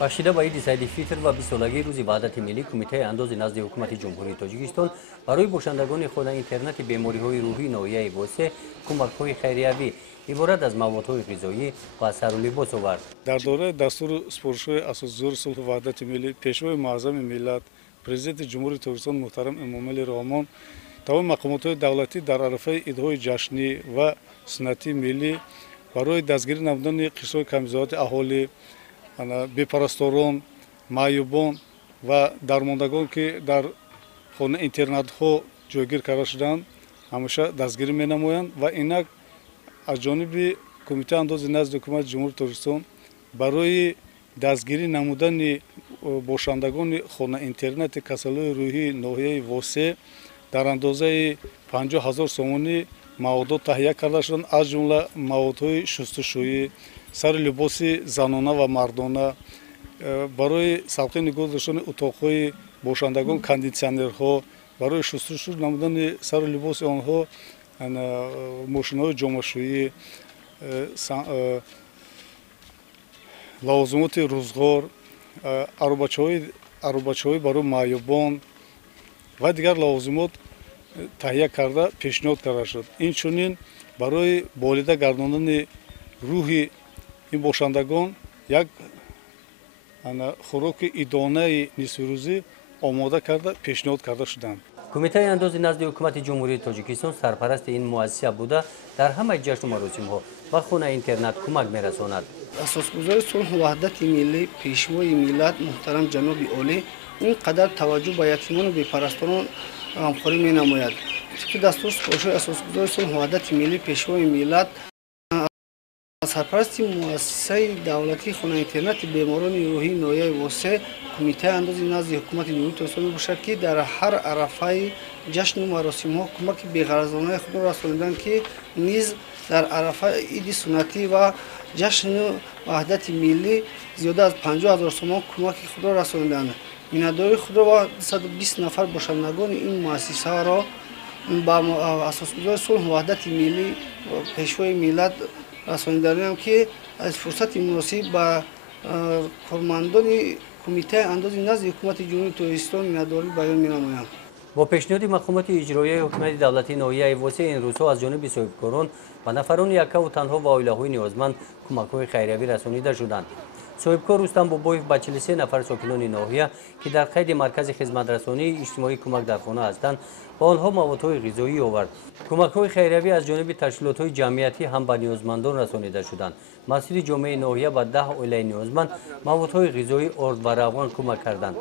بخشیده به عید سعید فطر و 20 سالگی روز وحدت ملی، کمیته انداز نزد حکومت جمهوری تاجیکستان برای باشندگان خود اینترنت بیماری‌های روحی ناحیه واسه کمک‌های خیریوی عبارت از موادهای غذایی و سر و لباس آورد. در دوره دستور سپارش‌های اساس‌زور صلح و وحدت ملی، پیشوای معظم ملت پرزیدنت جمهوری تاجیکستان محترم امامعلی رحمان تمام مقامات دولتی در عرفه عیدهای جشنی و سنتی ملی برای دستگیری نمودن قشرهای کمیزات اهالی، بپرستاران، معیوبان و درماندگان که در خانه اینترنت ها جایگیر کرده شدند همیشه دستگیری می نمایند و اینک از جانب کمیته انداز نزد حکومت جمهوری تاجیکستان برای دستگیری نمودن باشندگان خانه اینترنت کسل‌های روحی ناحیه واسه در اندازه 50,000 سومانی مواد تهیه کرده شدند، از جمله موادهای شستشویی، سر لباس زنانه و مردانه، برای سلقه نگاه داشتن اتاقهای باشندگان کاندیسیونرها، برای شستشو نمودن سر لباس آنها ماشین‌های جامه‌شویی، لوازمات روزگار، عروبچه‌های برای معیوبان و دیگر لوازمات تهیه کرده پیشنهاد کرده شد. اینچنین برای بالیده گرداندن روحی این باشندگان یک خوراک ایدانه نصف روزی آماده کرده پیشنهاد کرده شدند. کمیته انداز نزد حکومت جمهوری تاجیکستان سرپرست این مؤسسه بوده در همه جشن و مراسم‌ها و خانه اینترنت کمک می‌رساند. اساسگزار صلح و وحدت ملی پیشوای ملت محترم جناب عالی اینقدر توجه به یتیمان و بی‌پرستاران غمخواری می‌نماید که دستور سپارش‌های اساسگزار صلح و وحدت ملی پیشوای ملت سرپرست مؤسسه دولتی خانه اینترنت بیماران روحی ناحیه واسه کمیته انداز نزد حکومت جمهوری تاجیکستان میباشد که در هر عرفه جشن و مراسم ها کمک بی‌غرضانه خود را رسانیدند که نیز در عرفه عید سنتی و جشن وحدت ملی زیاده از 50,000 سوم کمک خود را رسانیدند. میان‌داری خود را و 120 نفر باشندگان این مؤسسه را با اساسگزار صلح و وحدت ملی پیشوای ملت رسانیدند که از فرصت مناسب با کارمندان کمیته انداز نزد حکومت جمهوری تاجیکستان میان‌داری بیان می‌نمایند. با پیشنهاد مقامات اجرایی حکومت دولتی ناحیه واسه این روزها از جانب صاحبکاران و نفران یکه و تنها و عائله‌های نیازمند کمک‌های خیریوی رسانیده شدند. صاحبکار رستم بابایف با 43 نفر ساکنان ناحیه که در قید مرکز خدمت رسانی اجتماعی کمک در خانه هستند با آنها موادهای غذایی آورد. کمک‌های خیریوی از جانب تشکیلات‌های جمعیتی هم به نیازمندان رسانیده شدند. مسئول جامعه ناحیه با 10 عائله نیازمند موادهای غذایی آرد و روان کمک کردند.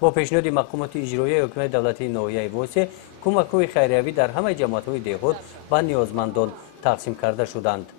با پیشنهاد مقامات اجرایی حکومت دولتی ناحیه واسه کمک‌های خیریوی در همه جماعت‌های دهات به نیازمندان تقسیم کرده شدند.